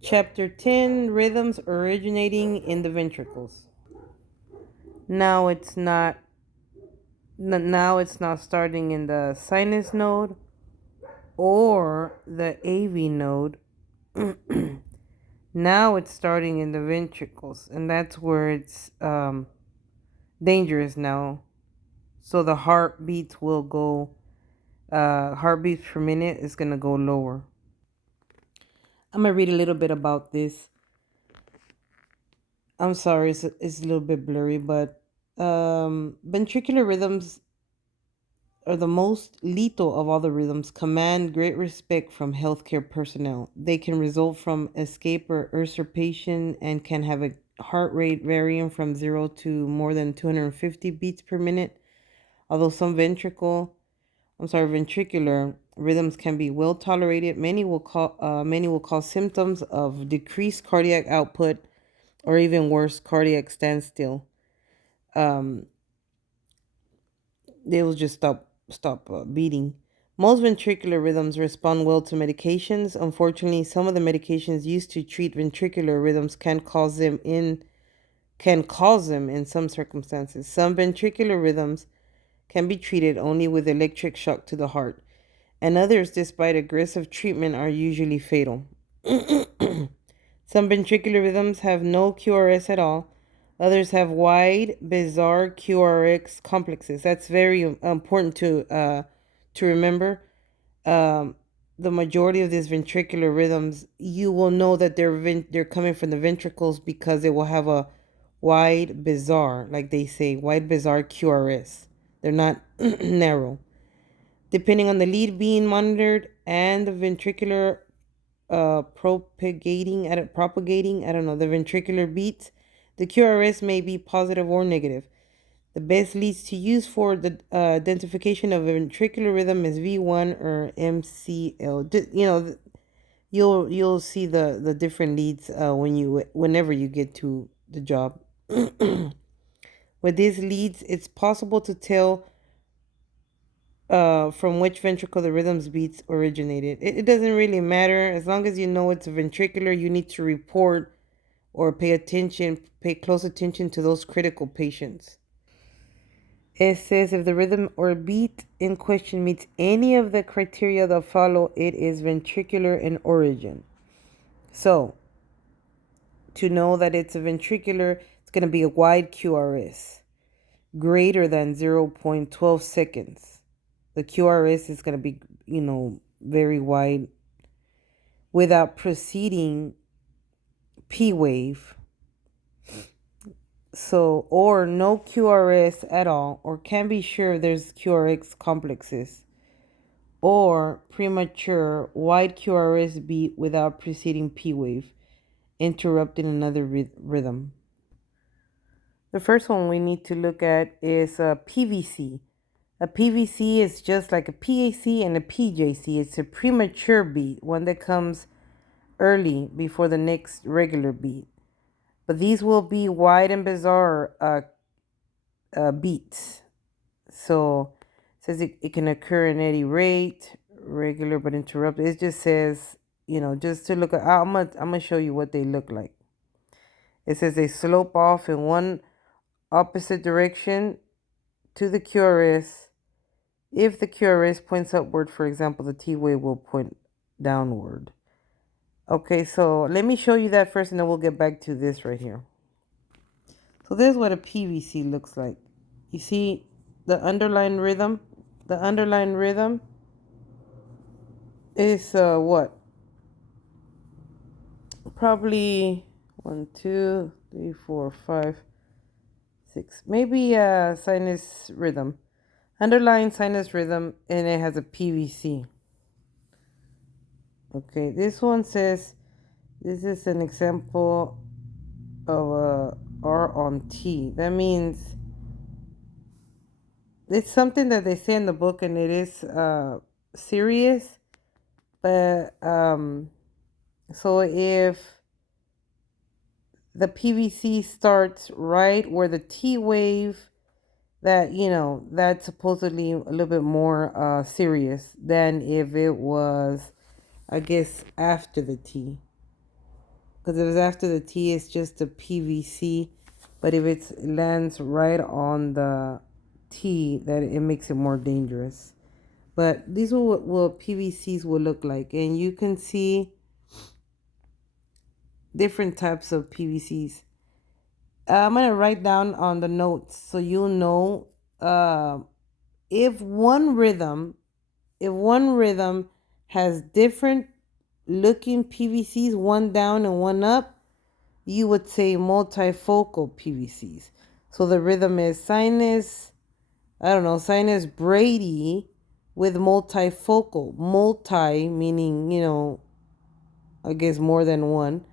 Chapter 10, Rhythms Originating in the Ventricles. Now it's not now it's not starting in the sinus node or the AV node. Now it's starting in the ventricles, and that's where it's dangerous now. So the heartbeats will go, heartbeats per minute is going to go lower. I'm going to read a little bit about this. I'm sorry, it's a little bit blurry, but ventricular rhythms are the most lethal of all the rhythms, command great respect from healthcare personnel. They can result from escape or usurpation and can have a heart rate varying from 0 to more than 250 beats per minute. Although ventricular rhythms can be well tolerated, many will cause symptoms of decreased cardiac output or even worse, cardiac standstill. Um, they will just stop beating. Most ventricular rhythms respond well to medications. Unfortunately, some of the medications used to treat ventricular rhythms can cause them in some circumstances. Some ventricular rhythms can be treated only with electric shock to the heart, and others, despite aggressive treatment, are usually fatal. Some ventricular rhythms have no QRS at all. Others have wide, bizarre QRX complexes. That's very important to remember. Um, the majority of these ventricular rhythms, you will know that they're coming from the ventricles because they will have a wide, bizarre, like they say, wide, bizarre QRS. They're not narrow. Depending on the lead being monitored and the ventricular propagating, I don't know, the ventricular beats, the QRS may be positive or negative. The best leads to use for the identification of a ventricular rhythm is V1 or MCL. You'll see the different leads whenever you get to the job. With these leads, it's possible to tell from which ventricle the rhythm's beats originated. It doesn't really matter as long as you know it's ventricular. You need to report or pay close attention to those critical patients. It says if the rhythm or beat in question meets any of the criteria that follow, it is ventricular in origin. So, to know that it's a ventricular, it's going to be a wide QRS greater than 0.12 seconds. The QRS is going to be, very wide without preceding P wave. So, or no QRS at all, or can be sure there's QRX complexes, or premature wide QRS beat without preceding P wave, interrupting another rhythm. The first one we need to look at is a PVC. A PVC is just like a PAC and a PJC. It's a premature beat, one that comes early before the next regular beat. But these will be wide and bizarre beats. So it says it can occur in any rate, regular but interrupted. It just says, just to look at, I'm gonna show you what they look like. It says they slope off in one opposite direction to the QRS. If the QRS points upward, for example, the T wave will point downward. Okay, so let me show you that first and then we'll get back to this right here. So this is what a PVC looks like. You see the underlying rhythm? The underlying rhythm is what? Probably 1, 2, 3, 4, 5, 6. Maybe a sinus rhythm. Underlying sinus rhythm, and it has a PVC. Okay, this one says this is an example of a R on T. That means it's something that they say in the book, and it is serious. But so if the PVC starts right where the T wave, that's supposedly a little bit more serious than if it was, I guess, after the T. Because if it's after the T, it's just a PVC. But if it lands right on the T, that it makes it more dangerous. But these are what PVCs will look like. And you can see different types of PVCs. I'm going to write down on the notes so you'll know uh, if one rhythm, if one rhythm has different looking PVCs, one down and one up, you would say multifocal PVCs. So the rhythm is sinus, I don't know, sinus Brady with multifocal. Multi meaning, I guess more than one.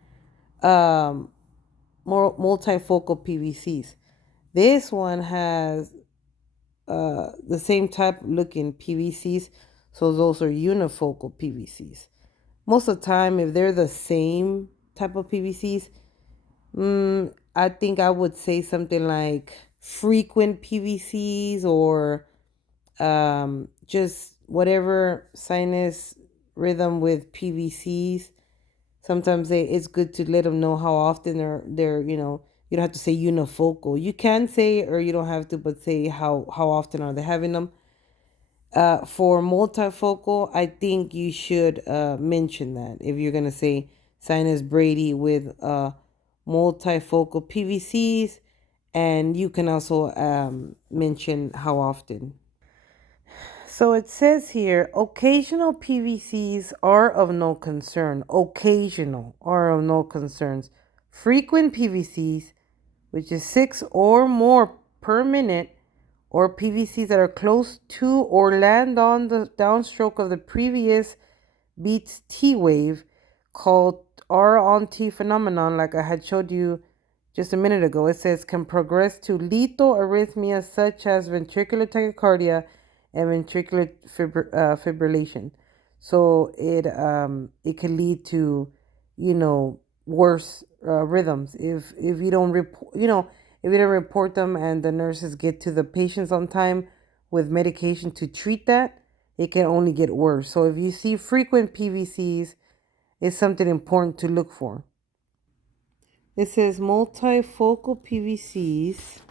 More multifocal PVCs. This one has the same type looking PVCs, so those are unifocal PVCs. Most of the time, if they're the same type of PVCs, I think I would say something like frequent PVCs or just whatever sinus rhythm with PVCs. Sometimes it's good to let them know how often they're you don't have to say unifocal. You can say, or you don't have to, but say how often are they having them. For multifocal, I think you should mention that if you're gonna say sinus Brady with multifocal PVCs, and you can also mention how often. So it says here, occasional PVCs are of no concern. Occasional are of no concerns. Frequent PVCs, which is 6 or more per minute, or PVCs that are close to or land on the downstroke of the previous beats T wave, called R on T phenomenon, like I had showed you just a minute ago. It says can progress to lethal arrhythmias such as ventricular tachycardia and ventricular fibrillation. So it can lead to worse rhythms if you don't report if you don't report them and the nurses get to the patients on time with medication to treat that, it can only get worse. So if you see frequent PVCs, it's something important to look for. It says multifocal PVCs,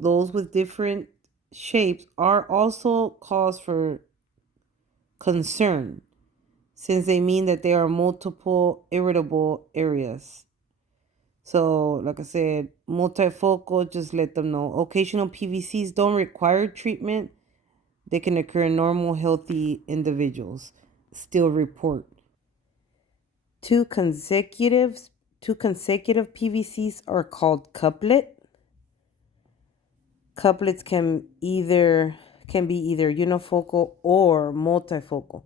those with different shapes, are also cause for concern since they mean that there are multiple irritable areas. So, like I said, multifocal, just let them know. Occasional PVCs don't require treatment. They can occur in normal, healthy individuals. Still report. Two consecutive PVCs are called couplet. Couplets can be either unifocal or multifocal.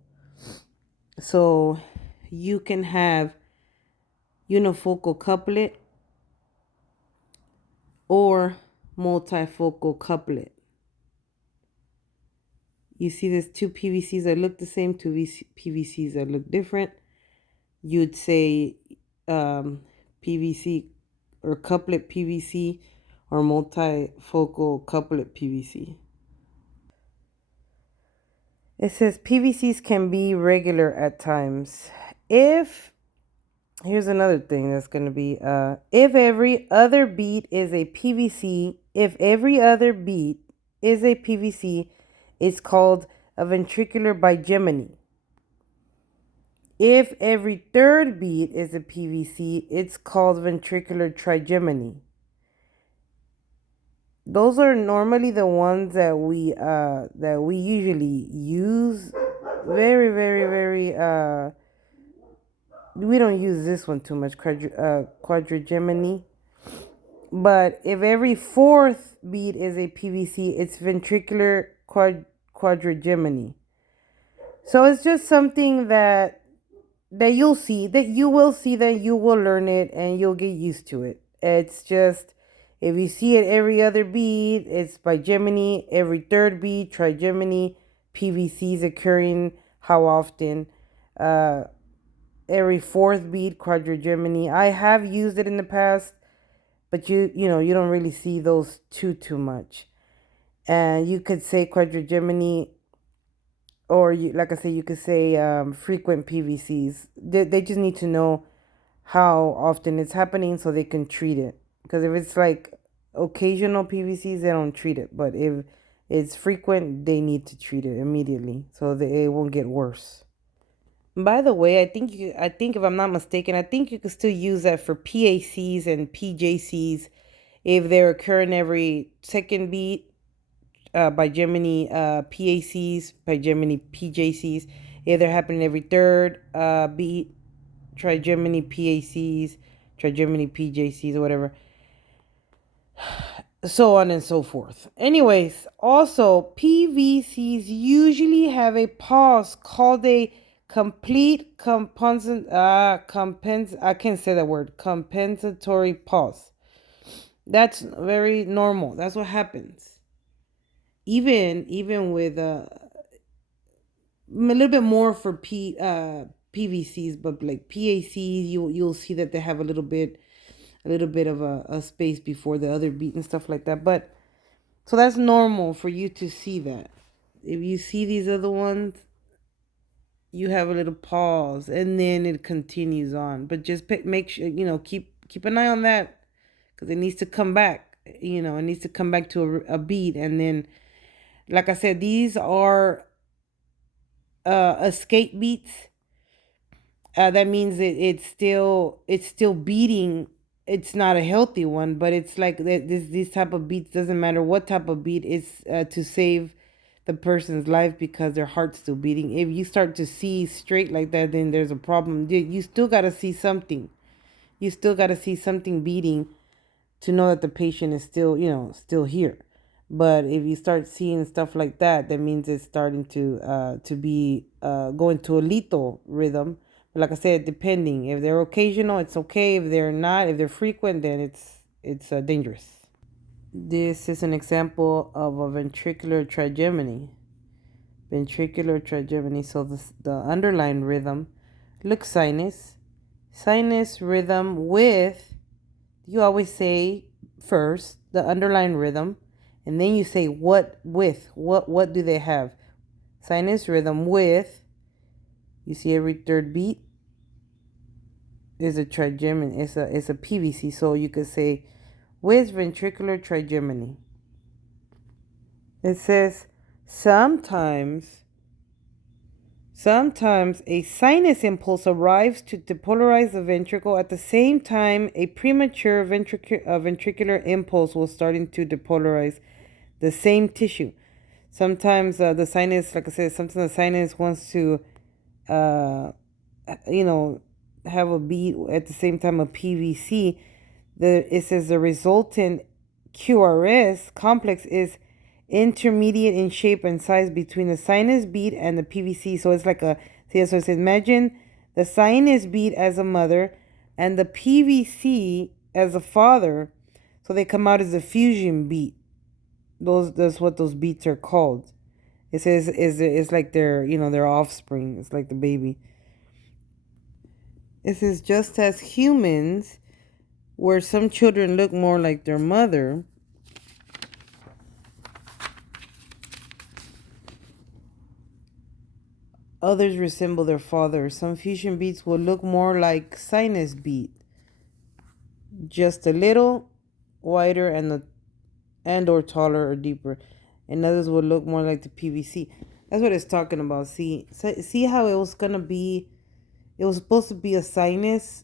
So you can have unifocal couplet or multifocal couplet. You see there's two PVCs that look the same, two PVCs that look different. You'd say PVC or couplet PVC or multifocal couplet PVC. It says PVCs can be regular at times. Here's another thing that's going to be if every other beat is a PVC, it's called a ventricular bigeminy. If every third beat is a PVC, it's called ventricular trigeminy. Those are normally the ones that we usually use. Very, very, very. We don't use this one too much, quadrigeminy. But if every fourth beat is a PVC, it's ventricular quadrigeminy. So it's just something that you'll see, that you will see, that you will learn it and you'll get used to it. It's just, if you see it every other beat, it's bigeminy. Every third beat, trigeminy. PVCs occurring how often? Every fourth beat, quadrigeminy. I have used it in the past, but you don't really see those too much. And you could say quadrigeminy or you, like I say, you could say frequent PVCs. They just need to know how often it's happening so they can treat it. Because if it's like occasional PVCs, they don't treat it. But if it's frequent, they need to treat it immediately so that it won't get worse. By the way, I think if I'm not mistaken, I think you could still use that for PACs and PJCs if they're occurring every second beat, by Gemini PACs, by Gemini PJCs. If they're happening every third beat, try Gemini PACs, try Gemini PJCs, or whatever, so on and so forth. Anyways, also PVCs usually have a pause called a complete I can't say that word, compensatory pause. That's very normal. That's what happens. Even with a little bit more for PVCs, but like PACs, you'll see that they have a little bit of a space before the other beat and stuff like that. But so that's normal for you to see that. If you see these other ones, you have a little pause and then it continues on. But just make sure, keep an eye on that because it needs to come back. It needs to come back to a beat, and then, like I said, these are escape beats. That means it's still beating. It's not a healthy one, but it's like this type of beats, doesn't matter what type of beat, it's to save the person's life because their heart's still beating. If you start to see straight like that, then there's a problem. You still got to see something. You still got to see something beating to know that the patient is still, still here. But if you start seeing stuff like that, that means it's starting to be going to a lethal rhythm. But like I said, depending, if they're occasional, it's okay. If they're not, if they're frequent, then it's dangerous. This is an example of a ventricular trigeminy. Ventricular trigeminy. So the underlying rhythm looks sinus rhythm with, you always say first the underlying rhythm, and then you say what do they have. Sinus rhythm with, you see every third beat is a trigeminy. It's a PVC. So you could say with ventricular trigeminy. It says sometimes Sometimes a sinus impulse arrives to depolarize the ventricle. At the same time, a premature ventricular impulse will starting to depolarize the same tissue. Sometimes the sinus, like I said, sometimes the sinus wants to, uh, you know, have a beat at the same time a PVC. It says the resultant QRS complex is intermediate in shape and size between the sinus beat and the PVC. So it's like so it says imagine the sinus beat as a mother and the PVC as a father. So they come out as a fusion beat. That's what those beats are called. It says it's like their offspring. It's like the baby. It says just as humans, where some children look more like their mother, others resemble their father. Some fusion beats will look more like sinus beat, just a little wider and or taller or deeper, and others will look more like the PVC. That's what it's talking about. See how it was gonna be. It was supposed to be a sinus.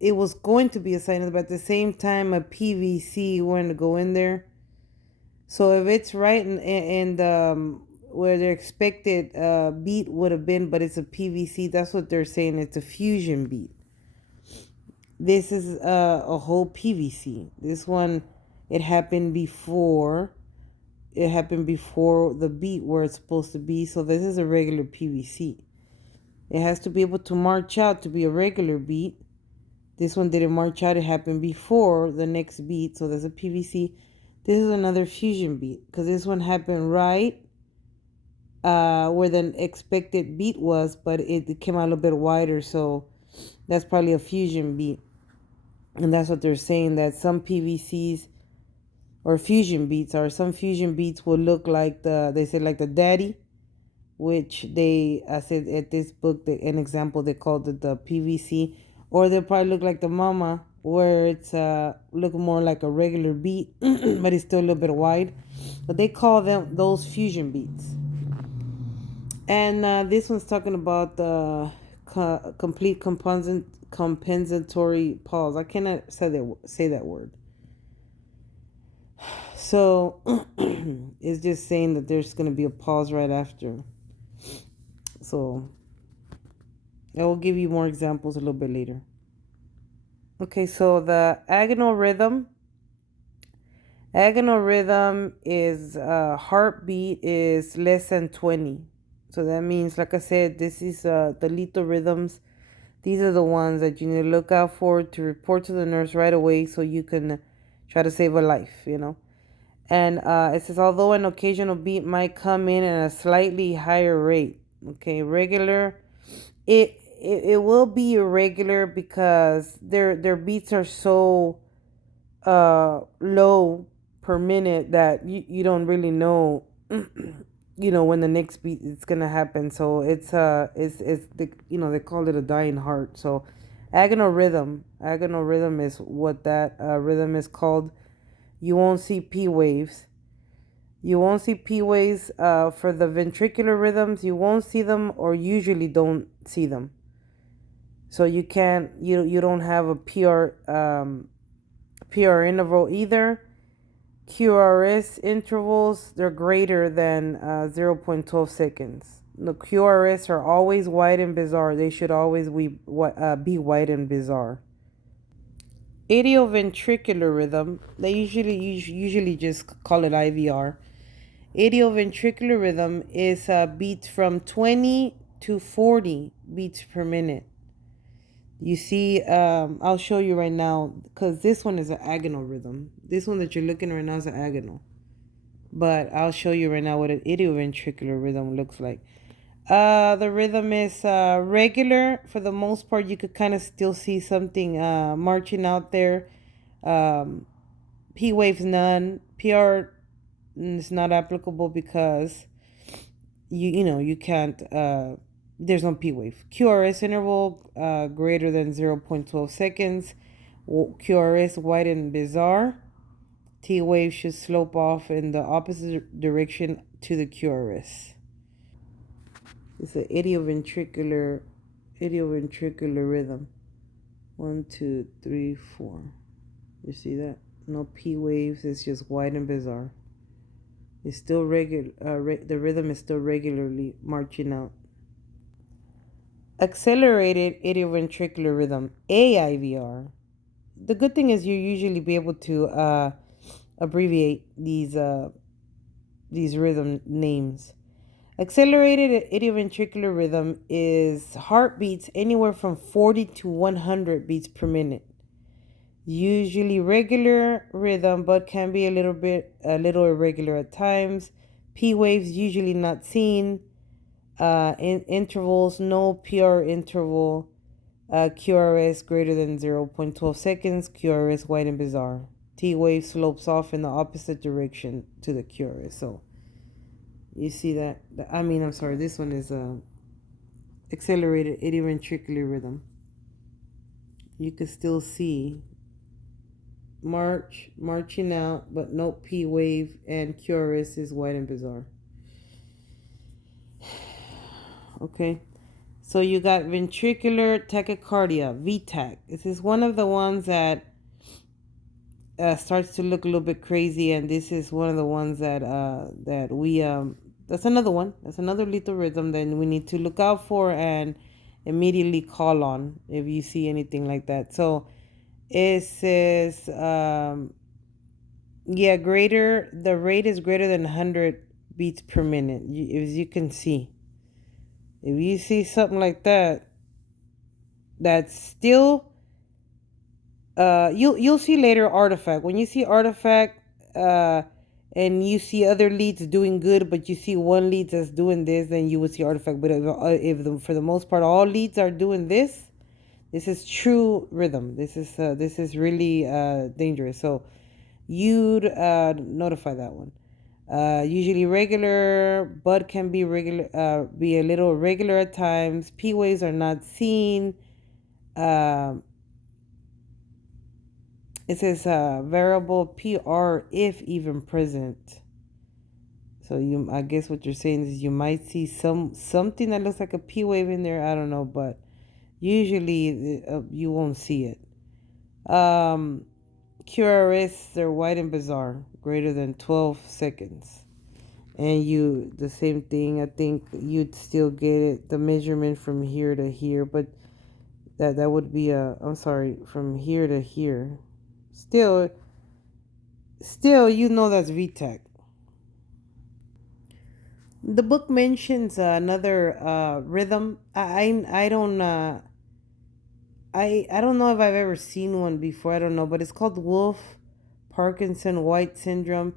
It was going to be a sinus, but at the same time, a PVC wanted to go in there. So if it's right and where their expected beat would have been, but it's a PVC, that's what they're saying. It's a fusion beat. This is a whole PVC. This one, it happened before. It happened before the beat where it's supposed to be. So this is a regular PVC. It has to be able to march out to be a regular beat. This one didn't march out. It happened before the next beat. So there's a PVC. This is another fusion beat because this one happened right where the expected beat was, but it came out a little bit wider. So that's probably a fusion beat. And that's what they're saying, that some PVCs or fusion beats, or some fusion beats will look like they say like the daddy, which they, I said at this book, an example, they called it the PVC, or they'll probably look like the mama, where it's look more like a regular beat, but it's still a little bit wide. But they call them those fusion beats. And this one's talking about the complete compensatory pause. I cannot say that word. So it's just saying that there's going to be a pause right after. So I will give you more examples a little bit later. Okay, so the agonal rhythm is heartbeat is less than 20. So that means, like I said, this is the lethal rhythms. These are the ones that you need to look out for to report to the nurse right away so you can try to save a life. And it says, although an occasional beat might come in at a slightly higher rate, okay, regular, it will be irregular because their beats are so low per minute that you don't really know when the next beat is gonna happen. So it's the they call it a dying heart. So agonal rhythm is what that rhythm is called. You won't see P waves. You won't see P waves for the ventricular rhythms. You won't see them, or usually don't see them. So you don't have a PR interval either. QRS intervals, they're greater than 0.12 seconds. The QRS are always wide and bizarre. They should always be wide and bizarre. Idioventricular rhythm, they usually just call it IVR. Idioventricular rhythm is beats from 20 to 40 beats per minute. You see, I'll show you right now because this one is an agonal rhythm. This one that you're looking at right now is an agonal. But I'll show you right now what an idioventricular rhythm looks like. The rhythm is regular for the most part. You could kind of still see something marching out there. P waves none. PR is not applicable because you can't. There's no P wave. QRS interval greater than 0.12 seconds. QRS wide and bizarre. T wave should slope off in the opposite direction to the QRS. It's an idioventricular rhythm. 1, 2, 3, 4. You see that? No P waves. It's just wide and bizarre. It's still regular. The rhythm is still regularly marching out. Accelerated idioventricular rhythm, AIVR. The good thing is you usually be able to abbreviate these rhythm names. Accelerated idioventricular rhythm is heartbeats anywhere from 40 to 100 beats per minute. Usually regular rhythm, but can be a little irregular at times. P waves usually not seen. In intervals, no PR interval. QRS greater than 0.12 seconds. QRS wide and bizarre. T wave slopes off in the opposite direction to the QRS. So you see that? I'm sorry. This one is accelerated idioventricular rhythm. You can still see marching out, but no P wave, and QRS is wide and bizarre. Okay. So you got ventricular tachycardia, VTAC. This is one of the ones that starts to look a little bit crazy, and this is one of the ones that we that's another one. That's another lethal rhythm that we need to look out for and immediately call on if you see anything like that. So it says the rate is greater than 100 beats per minute. As you can see, if you see something like that, that's still you'll see later artifact. When you see artifact and you see other leads doing good, but you see one lead that's doing this, then you will see artifact. But for the most part all leads are doing this is true rhythm. This is really dangerous. So you'd notify that one. Usually regular, but can be regular, be a little irregular at times. P waves are not seen. Um, it says variable PR if even present. So I guess what you're saying is you might see something that looks like a P wave in there. I don't know, but usually you won't see it. QRS, they're white and bizarre, greater than 12 seconds. And the same thing, I think you'd still get it, the measurement from here to here, but that would be I'm sorry, from here to here. Still, that's VTAC. The book mentions another rhythm. I don't I don't know if I've ever seen one before. I don't know, but it's called Wolf Parkinson White Syndrome.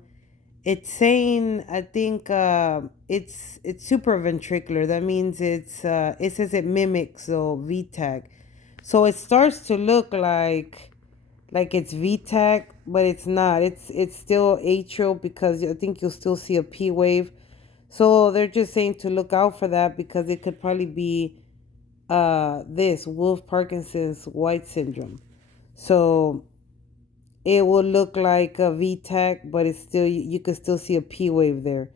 It's saying, I think it's supraventricular. That means it says it mimics so VTAC. So it starts to look like it's VTAC, but it's not. It's still atrial because I think you'll still see a P wave. So they're just saying to look out for that because it could probably be this Wolf Parkinson's White syndrome. So it will look like a VTAC, but it's still you can still see a P wave there.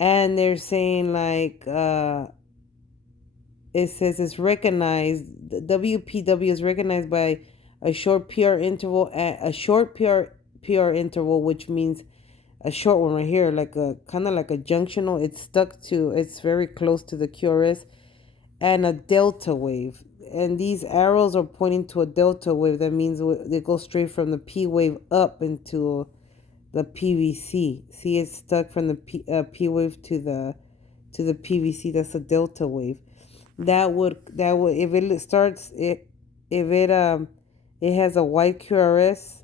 And they're saying it says it's recognized. The WPW is recognized by a short PR interval, a short PR interval, which means a short one right here, like a kind of like a junctional. It's very close to the QRS, and a delta wave. And these arrows are pointing to a delta wave. That means they go straight from the P wave up into the PVC. See, it's stuck from the P wave to the PVC. That's a delta wave. That would if it starts it if it has a white QRS.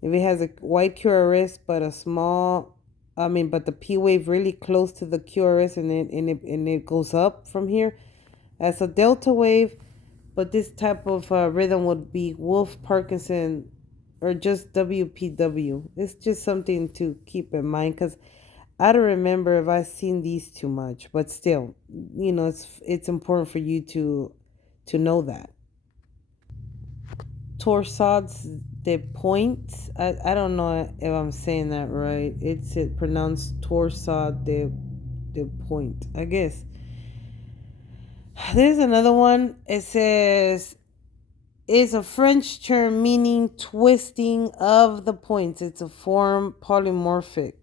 If it has a white QRS but a small, but the P wave really close to the QRS and it goes up from here, that's a delta wave. But this type of rhythm would be Wolf Parkinson or just WPW. It's just something to keep in mind because I don't remember if I've seen these too much, but still, it's important for you to know that. Torsades de Point. I don't know if I'm saying that right. It's pronounced Torsade de Point, I guess. There's another one. It says is a French term meaning twisting of the points. It's a form polymorphic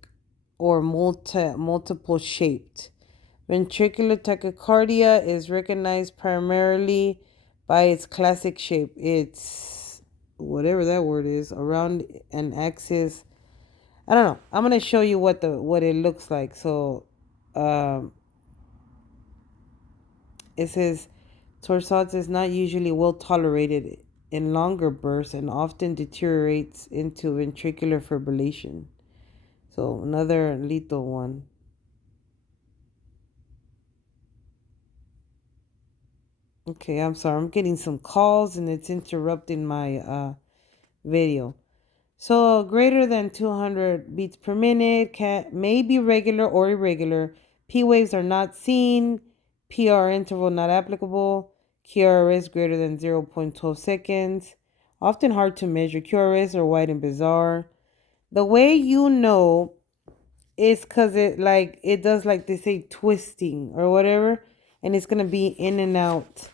or multiple shaped. Ventricular tachycardia is recognized primarily by its classic shape. It's whatever that word is around an axis. I don't know. I'm gonna show you what it looks like. So, um, it says torsades is not usually well tolerated in longer bursts and often deteriorates into ventricular fibrillation. So another lethal one. Okay, I'm sorry. I'm getting some calls and it's interrupting my video. So greater than 200 beats per minute may be regular or irregular. P waves are not seen. PR interval not applicable. QRS greater than 0.12 seconds. Often hard to measure. QRS are white and bizarre. The way you know is because it does like they say twisting or whatever, and it's gonna be in and out.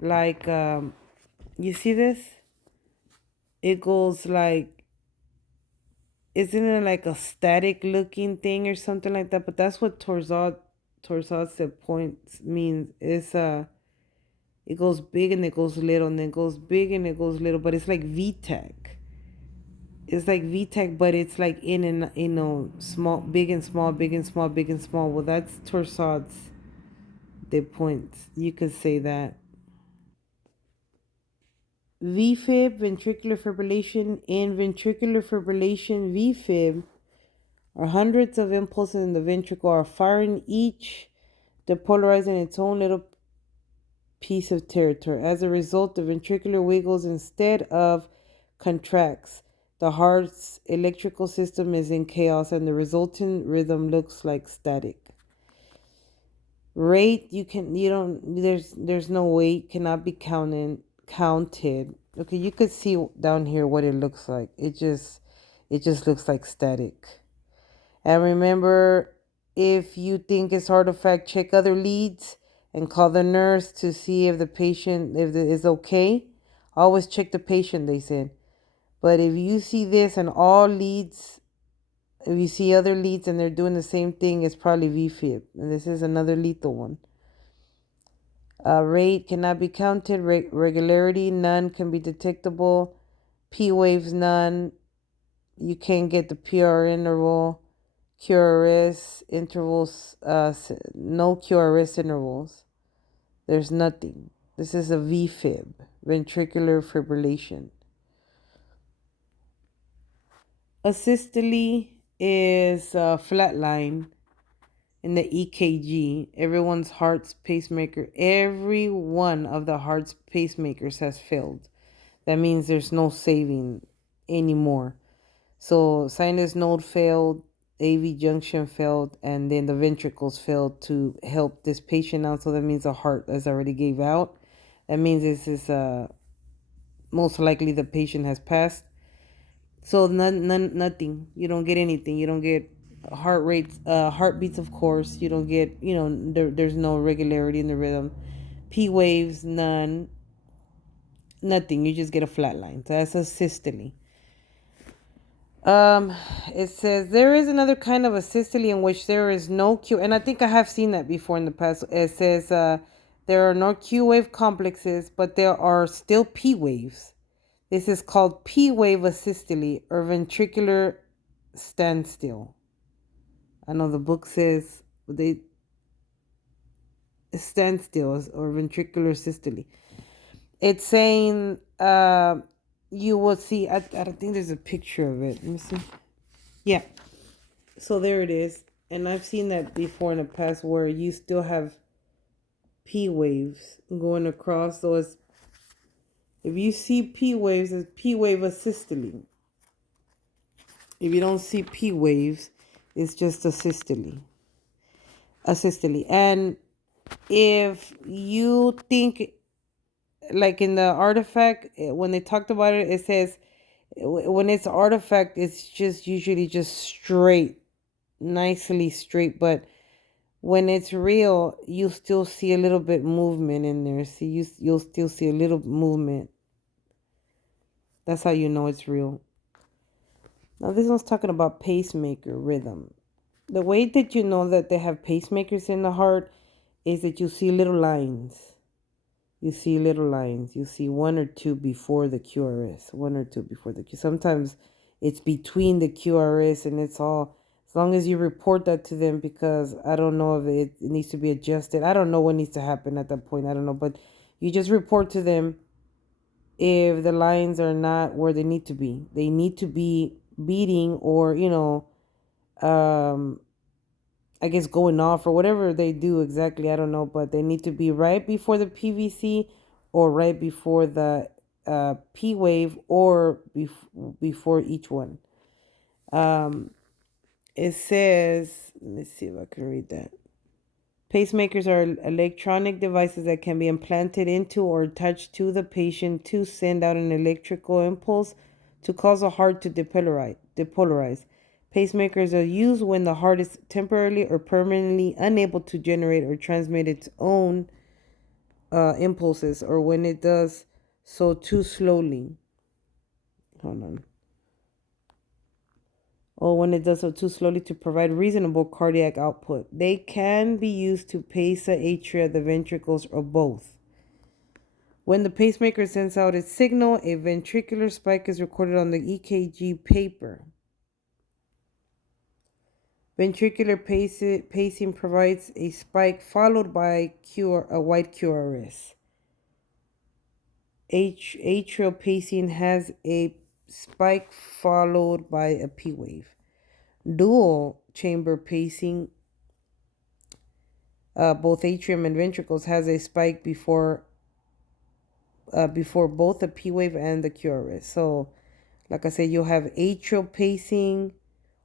Like you see this? It goes like isn't it like a static looking thing or something like that? But that's what torsade points means. It goes big and it goes little and then it goes big and it goes little, but it's like VTech. It's like VTech, but it's like in and small, big and small, big and small, big and small. Well, that's torsades de points. You could say that. VFib, ventricular fibrillation. In ventricular fibrillation, VFib are hundreds of impulses in the ventricle are firing each depolarizing its own little piece of territory. As a result, the ventricular wiggles instead of contracts. The heart's electrical system is in chaos and the resultant rhythm looks like static. Rate, you don't, there's no weight, cannot be counted. Okay, you could see down here what it looks like. It just looks like static. And remember, if you think it's artifact, check other leads and call the nurse to see if the patient if it is okay. Always check the patient, they said. But if you see this and all leads, if you see other leads and they're doing the same thing, it's probably VFib. And this is another lethal one. Rate cannot be counted. Regularity, none can be detectable. P waves, none. You can't get the PR interval. QRS intervals, no QRS intervals. There's nothing. This is a VFib, ventricular fibrillation. Asystole is a flat line in the EKG. Everyone's heart's pacemaker, every one of the heart's pacemakers has failed. That means there's no saving anymore. So sinus node failed, AV junction failed, and then the ventricles failed to help this patient out. So that means the heart has already gave out. That means this is most likely the patient has passed. So nothing. You don't get anything. You don't get heart rates, heartbeats, of course. You don't get, there's no regularity in the rhythm. P waves, none. Nothing. You just get a flat line. So that's a systole. Um, it says there is another kind of asystole in which there is no Q, and I think I have seen that before in the past. It says there are no Q wave complexes, but there are still P waves. This is called P wave asystole or ventricular standstill. I know the book says they standstill or ventricular systole. It's saying you will see. I don't think there's a picture of it. Let me see. Yeah. So there it is. And I've seen that before in the past where you still have P waves going across. So it's, if you see P waves, it's P wave asystole. If you don't see P waves, it's just asystole. Asystole. And if you think, like in the artifact, when they talked about it, it says when it's artifact, it's just usually just straight, nicely straight. But when it's real, you still see a little bit movement in there. See, you'll still see a little movement. That's how you know it's real. Now this one's talking about pacemaker rhythm. The way that you know that they have pacemakers in the heart is that you see little lines. You see little lines. You see one or two before the QRS. One or two before the Q. Sometimes it's between the QRS and it's all, as long as you report that to them, because I don't know if it needs to be adjusted. I don't know what needs to happen at that point. I don't know. But you just report to them if the lines are not where they need to be. They need to be beating or, I guess going off or whatever they do exactly. I don't know. But they need to be right before the PVC or right before the P wave or before each one. It says, let me see if I can read that. Pacemakers are electronic devices that can be implanted into or attached to the patient to send out an electrical impulse to cause a heart to depolarize. Pacemakers are used when the heart is temporarily or permanently unable to generate or transmit its own impulses, or when it does so too slowly. Hold on. Or when it does so too slowly to provide reasonable cardiac output. They can be used to pace the atria, the ventricles, or both. When the pacemaker sends out its signal, a ventricular spike is recorded on the EKG paper. Ventricular pacing provides a spike followed by a white QRS. Atrial pacing has a spike followed by a P wave. Dual chamber pacing, both atrium and ventricles, has a spike before both the P wave and the QRS. So Like I said, you'll have atrial pacing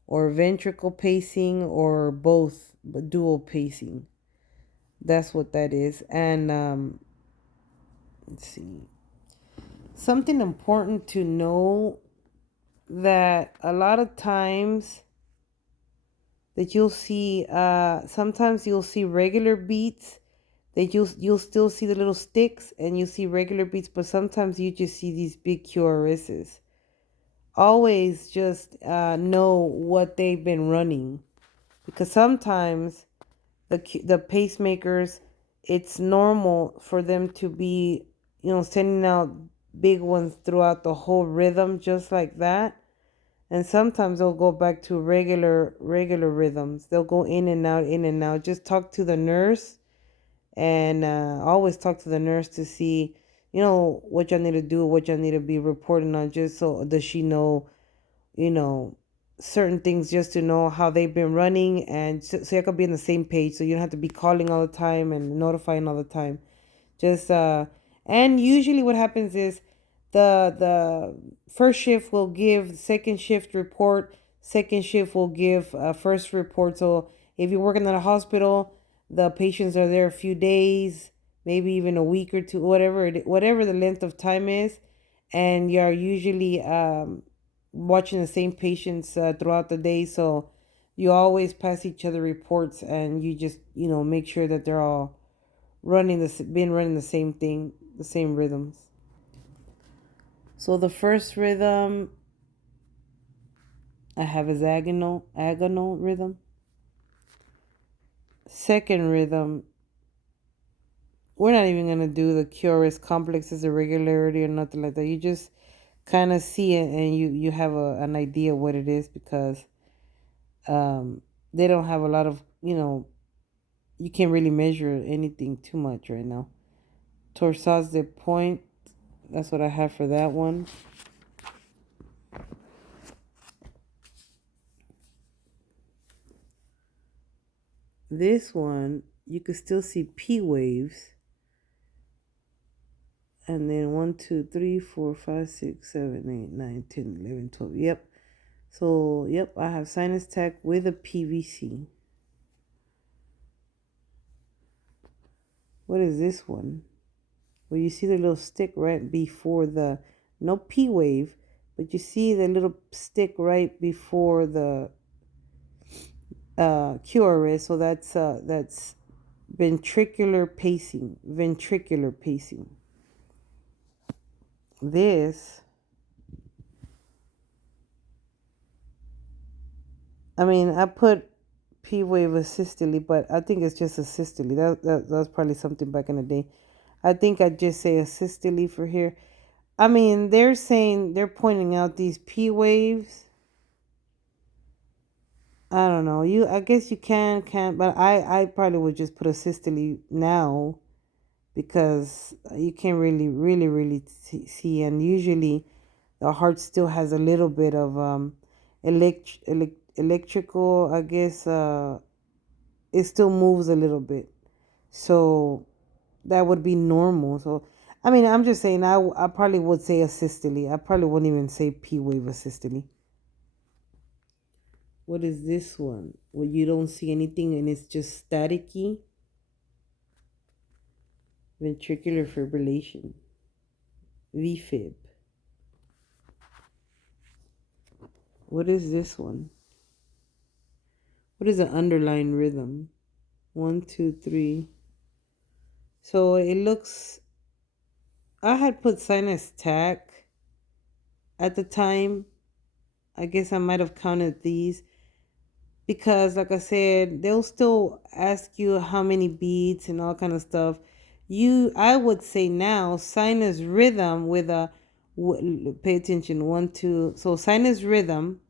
or ventricle pacing or both, but dual pacing. That's what that is. And let's see. Something important to know that a lot of times that you'll see sometimes you'll see regular beats that you'll still see the little sticks and you see regular beats, but sometimes you just see these big QRSs. Always just know what they've been running, because sometimes the pacemakers, it's normal for them to be, sending out big ones throughout the whole rhythm just like that. And sometimes they'll go back to regular rhythms. They'll go in and out, in and out. Just talk to the nurse, and always talk to the nurse to see, what y'all need to do, what y'all need to be reporting on, just so does she know, you know, certain things, just to know how they've been running, and so you can be on the same page, so you don't have to be calling all the time and notifying all the time. Just and usually what happens is the first shift will give second shift report, second shift will give first report. So if you're working at a hospital, the patients are there a few days, maybe even a week or two, whatever the length of time is, and you're usually watching the same patients throughout the day. So you always pass each other reports, and you just make sure that they're all running the same thing, the same rhythms. So the first rhythm I have is agonal rhythm. Second rhythm, we're not even gonna do the QRS complexes, irregularity, or nothing like that. You just kind of see it, and you have an idea what it is, because um, they don't have a lot of, you can't really measure anything too much right now. Torsades de point, that's what I have for that one. This one, you could still see P waves. And then 1, 2, 3, 4, 5, 6, 7, 8, 9, 10, 11, 12. Yep. So, yep, I have sinus tach with a PVC. What is this one? Well, you see the little stick right before the, no P wave, but you see the little stick right before the QRS. So that's ventricular pacing. Ventricular pacing. This, I mean, I put P wave asystole, but I think it's just asystole. That was probably something back in the day. I think I just say asystole for here. I mean, they're pointing out these P waves. I don't know. I guess you can't, but I probably would just put asystole now, because you can't really see, and usually the heart still has a little bit of electrical, I guess. It still moves a little bit, so that would be normal. So I mean, I'm just saying, I probably would say asystole. I probably wouldn't even say P wave asystole. What is this one? Well, you don't see anything and it's just staticky. Ventricular fibrillation, VFib. What is this one? What is the underlying rhythm? 1, 2, 3. So it looks, I had put sinus tach at the time. I guess I might have counted these, because like I said, they'll still ask you how many beats and all kind of stuff. I would say now sinus rhythm with pay attention, 1, 2. So sinus rhythm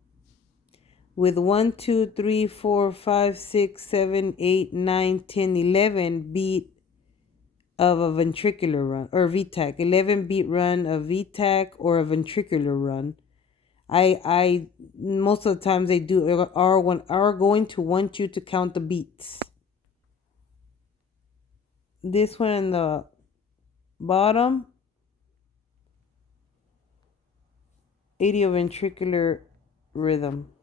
with 1, 2, 3, 4, 5, 6, 7, 8, 9, 10, 11 beat of a ventricular run, or VTAC, 11 beat run of VTAC or a ventricular run. I most of the times they are going to want you to count the beats. This one in the bottom, Atrioventricular rhythm.